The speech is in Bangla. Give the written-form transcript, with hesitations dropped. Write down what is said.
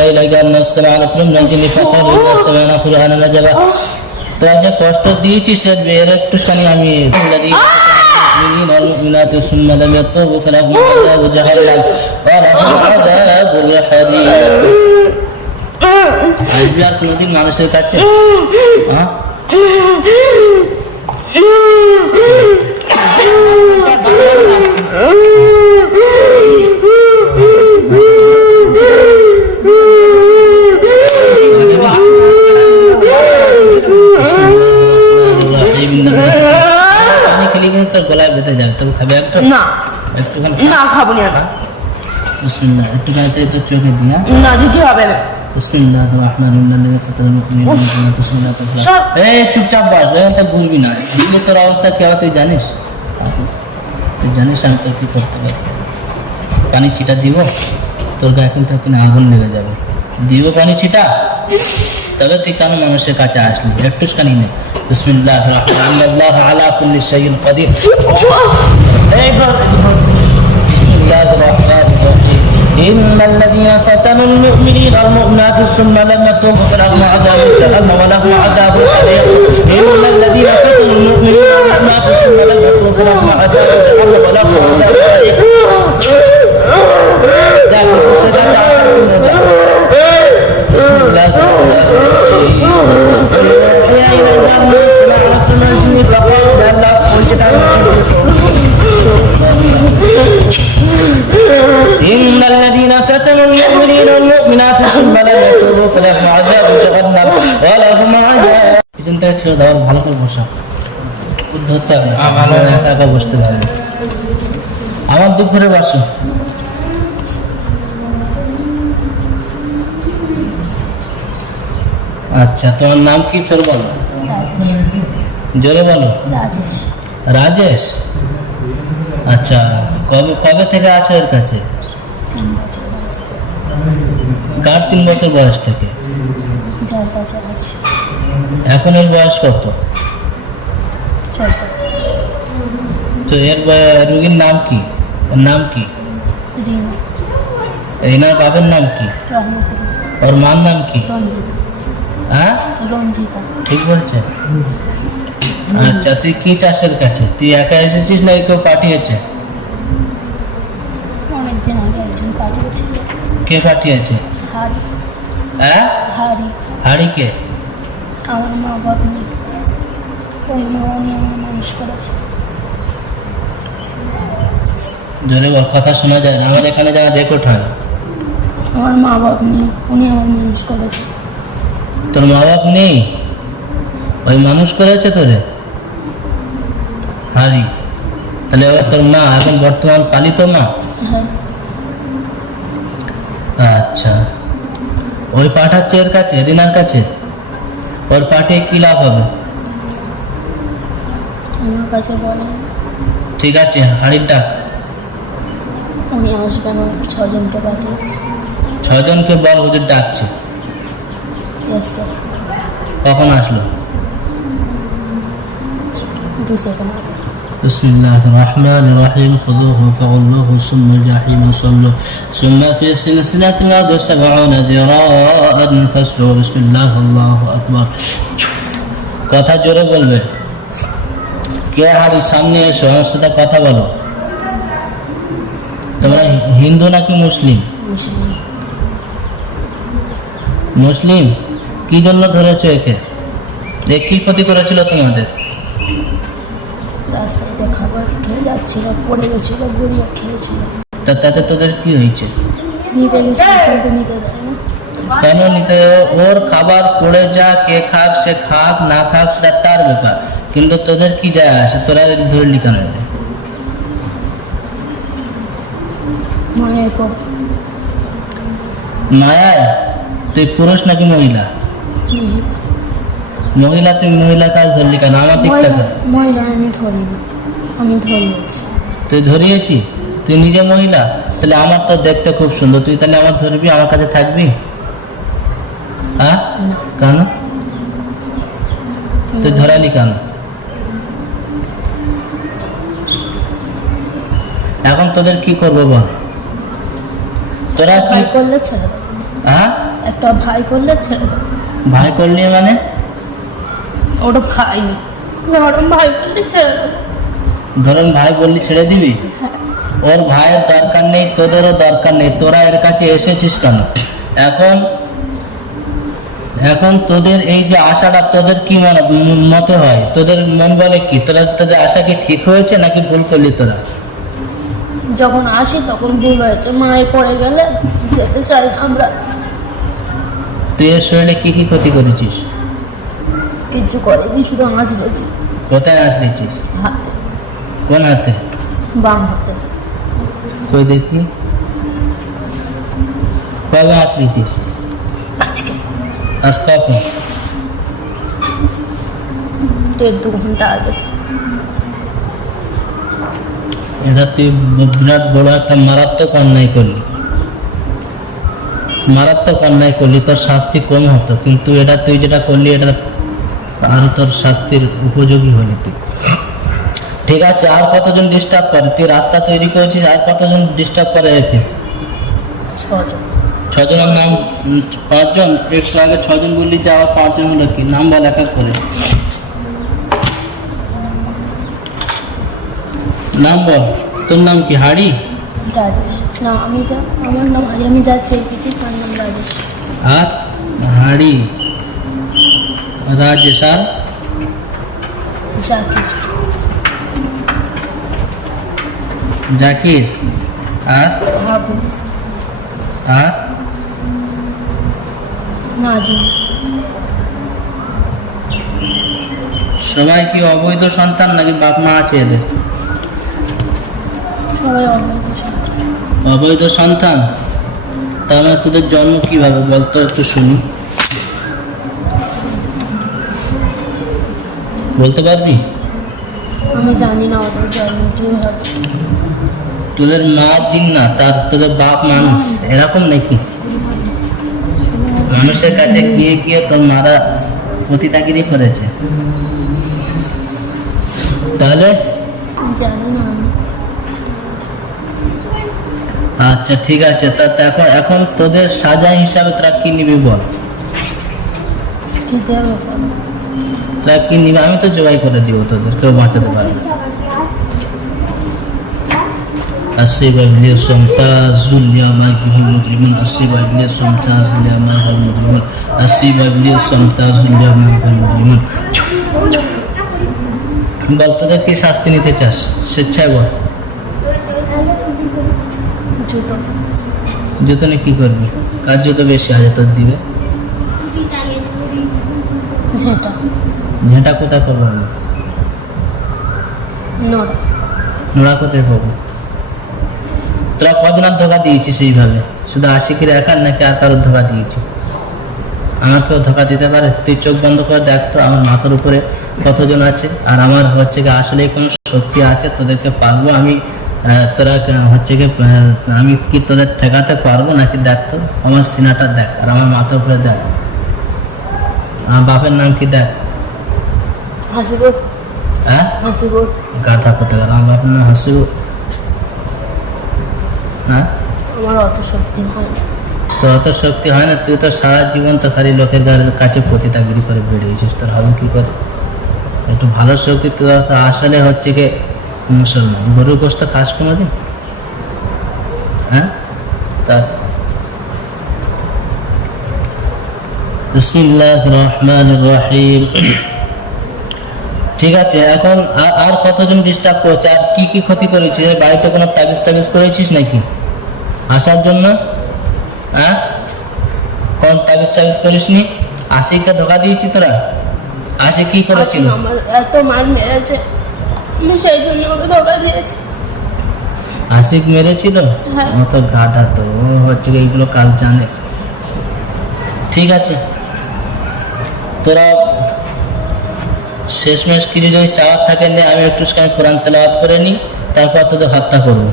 إليك أن نستمع نفر من الجن فقالوا إذا سمعنا قرآنا عجبا তো যে কষ্ট দিয়েছি সে এর একটু শুনি আমি الذي المؤمنين والمؤمنات ثم لم يتوبوا فلهم عذاب جهنم ولهم عذاب الحريق আসবি আর কোনোদিন মানুষের কাছে হ্যাঁ তোর গলায় বেঁধে যাবে তবে খাবে একটা না একটুখানি না খাবো না বিসমিল্লাহ একটুখানি তোর চোখে দিয়া না দিতে হবে না বিসমিল্লাহির রহমানির রহিম ফাতানুল মুমিনিন এই চুপচাপ বস এটা বুঝবি না দিলে তোর অবস্থা কি হবে তুই জানিস আমি তোর কি করতে পারি পানি ছিটা দিব তোর গায়ে কিন্তু আগুন লেগে যাবে দিব পানি ছিটা তবে তুই কেন মানুষের কাছে আসলি একটুখানি নেই বিসমিল্লাহির রহমানির রহিম আল্লাহু আলা কুল্লি শাইইন কাদির বিসমিল্লাহির রহমানির রহিম إن الذين فتنوا المؤمنين والمؤمنات ثم لم يتوبوا فلهم عذاب جهنم ولهم عذاب الحريق إن الذين فتنوا المؤمنين والمؤمنات ثم لم يتوبوا فلهم عذاب جهنم ولهم عذاب الحريق بسم الله الرحمن الرحيم إن الذين فتنوا المؤمنين والمؤمنات ثم لم يتوبوا فلهم عذاب جهنم ولهم عذاب চিন্তা ছেড়ে দাও ভালো করে বসো ধরতে হবে ভালো একা বসতে হবে আমার দুঃখ করে বসো আচ্ছা তোমার নাম কি ফের বলো জোরে বলো রাজেশ আচ্ছা কবে থেকে আছো এর কাছে কার 3 বছর বয়স থেকে এখন এর বয়স কত তো এর রোগীর নাম কি ওর নাম কি এনার বাবার নাম কি ওর মার নাম কি হ্যাঁ ঠিক বলছে আচ্ছা তুই কি চাষের কাছে তুই একা এসেছিস না কেউ পাঠিয়েছে কে পাঠিয়েছে হ্যাঁ হাড়ি কে আমার মা বাবা ওই মা উনি আমার মানুষ করেছে জোরে বল কথা শোনা যায় না আমাদের এখানে যারা রেকর্ড হয় আমার মা বাবা নেই উনি আমার মানুষ করেছে তোর মা বাপ নেই ওই মানুষ করেছে তোরে হারি তাহলে তোর মা এখন বর্তমান পালিত মা আচ্ছা ওই পাঠাচ্ছে এর কাছে রিনার কাছে ওর পাঠিয়ে কি লাভ হবে আমার কাছে বলে ঠিক আছে হাড়ির ডাক উনি আসবেন 6 জনকে পাঠিয়েছে 6 জনকে বল ওদের ডাকছে কখন আসলো 2 সেকেন্ড بسم الله الرحمن الرحيم خذوه فغلوه ثم الجحيم صلوه ثم في سلسلة له 70 ذراعا فاسلكوه بسم الله الله أكبر কথা জোরে বলবে কে হাড়ি সামনে এসো আমার সাথে কথা বলো তোমরা হিন্দু নাকি মুসলিম মুসলিম কি জন্য ধরেছো একে কি ক্ষতি করেছিল তোমাদের রাস্তাতে খাবার খেয়ে যাচ্ছিল পড়ে গেছিল গড়িয়ে খেয়েছিল তাতে তোদের কি হয়েছে নিতে গেছে কিন্তু নিতে দেয় না কেন নিতে ওর খাবার পড়ে যা কে খাক সে খাক না খাক সেটা তার ব্যাপার কিন্তু তোদের কি যায় আসে তোরা ধরলি কেন মায়ের পর মায়ায় তুই পুরুষ নাকি মহিলা মহিলা তুই মহিলা কাজ ধরলি কেন আমার দিক থেকে মহিলা আমি ধরিনি আমি ধরিয়েছি তুই ধরিয়েছি তুই নিজে মহিলা তাহলে আমার তো দেখতে খুব সুন্দর তুই তাহলে আমার ধরবি আমার কাছে থাকবি হ্যাঁ কেন তুই ধরালি কেন এখন তোদের কি করবো বল তোরা কি করলে ছেড়ে হ্যাঁ ওটা ভাই করলে ছেড়ে দেবো। ভাই করলি মানে? ওটা ভাই ধরুন ভাই করলে ছেড়ে দেবো। ধরুন ভাই বললি ছেড়ে দিবি? হ্যাঁ, ওর ভাইয়ের দরকার নেই, তোদেরও দরকার নেই, তোরা এর কাছে এসেছিস কেন? এখন এখন তোদের এই যে আশাটা তোদের কি মতে হয়? তোদের মন বলে কি তোদের আশা কি ঠিক হয়েছে নাকি ভুল করলি তোরা? যখন আসি তখন ভুল হয়েছে, মায়ে পড়ে গেলে যেতে চাই না আমরা। তুই এর শরীরে কি কি ক্ষতি করেছিস? কিচ্ছু করেনি, শুধু আঁচ গেছি কোথায় আসলেছিস? হাতে, কোন হাতে? বাম হাতে। কই দেখি, কবে আসলেছিস? আজকে আজ কখন? 1.5-2 ঘন্টা আগে। এটা তুই বিরাট বড় একটা মারাত্মক অন্যায় করলি, মারাত্মক অন্যায় করলি, তোর শাস্তি কম হতো, কিন্তু এটা তুই যেটা করলি এটা আরো তোর শাস্তির উপযোগী হলি তুই। ঠিক আছে, আর কতজন ডিস্টার্ব করে? তুই রাস্তা তৈরি করেছিস, আর কতজন ডিস্টার্ব করে একে? 6 জন। 6 জনের নাম? 5 জন? একটু আগে 6 জন বললি যে আবার 5 জন হলো কি? নাম বল এক এক করে, নাম বল। তোর নাম কি? হাড়ি? রাজেশ। না, আমার নাম হাড়ি, আমি যা চেয়েছি তার নাম রাজেশ। আর হাড়ি, রাজেশ, আর জাকির। জাকির, আর হাবু। আর নাজিম। সবাই কি অবৈধ সন্তান নাকি বাপ মা আছে এদের? সবাই অবৈধ সন্তান। অবৈধ সন্তান? তার মানে তোদের জন্ম কিভাবে বলতো একটু শুনি, বলতে পারবি? আমি জানি না ওদের জন্ম কিভাবে। তোদের মা জিন্না, তার তোদের বাপ মানুষ, এরকম নাকি? মানুষের কাছে গিয়ে গিয়ে তোর মারা পতিতাগিরি করেছে? তাহলে জানি না আমি। আচ্ছা ঠিক আছে, তা এখন এখন তোদের সাজা হিসাবে তোরা কি নিবি বল? খেতে হবে বলো। তোরা কি নিবি? আমি তো জবাই করে দিব, তোদের কেউ বাঁচাতে পারবে না। أصيب إبليس ممتاز اليوم أيها المجرمون، أصيب إبليس ممتاز اليوم أيها المجرمون، أصيب إبليس ممتاز اليوم أيها المجرمون। বল তোদের কি শাস্তি নিতে চাস? স্বেচ্ছায় বল। জুতো। জুতো নিয়ে কি করবি? কার জুতো বেশি আছে তোর দিবে? যেটা ঝেঁটা কোথায় করবো আমি? নড়া। নোড়া কোথায় পাবো? তোরা কদিন আর ধোকা দিয়েছিস এইভাবে? শুধু আশিকের একার নাকি আর কারোর ধোকা দিয়েছি? আমাকেও ধোকা দিতে পারে? তুই চোখ বন্ধ করে দেখ তো আমার মাথার উপরে কতজন আছে, আর আমার হচ্ছে কি আসলে কোনো শক্তি আছে তোদেরকে পারবো আমি? তোরা হচ্ছে কি আমি কি তোদের ঠেকাতে পারবো নাকি? দেখ তো আমার সিনাটা দেখ, আর আমার মাথার উপরে দেখ, আমার বাপের নাম কি দেখ। হাসিবুর। হ্যাঁ, হাসিবুর। গাধা কোথাকার, আমার বাপের নাম হাসিবুর? হ্যাঁ, আমার অত শক্তি হয় না। তো অত শক্তি হয় না? তুই তো সারা জীবন তো খালি লোকের কাছে পতিতাগিরি করে বেরিয়েছিস, তোর হবে কি করে? একটু ভালো শক্তি তো আসলে হচ্ছে কি মুসলমান। গরুর গোস্ত খাস কোনোদিন? হ্যাঁ, তা বিসমিল্লাহির রহমানির রহিম। ঠিক আছে, এখন আর কতজন ডিস্টার্ব করেছে? আর কি কি ক্ষতি করেছিস? বাড়িতে কোনো তাবিজ টাবিজ করেছিস নাকি আসার জন্য? হ্যাঁ, কোন তাবিজ টাবিজ করিসনি? আশিককে ধোকা দিয়েছি তোরা? আশিক কি করেছিল? আমার এত মার মেরেছে, আমি সেই জন্য ওকে ধোকা দিয়েছি। আশিক মেরেছিল? হ্যাঁ। ও তো গাধা, তো ও হচ্ছে এইগুলো কাজ জানে। ঠিক আছে, তোরা শেষমেশ কিছু যদি চাওয়ার থাকে, আমি একটু কোরআন তেলাওয়াত করে নিই, তারপর তোদের হত্যা করবো।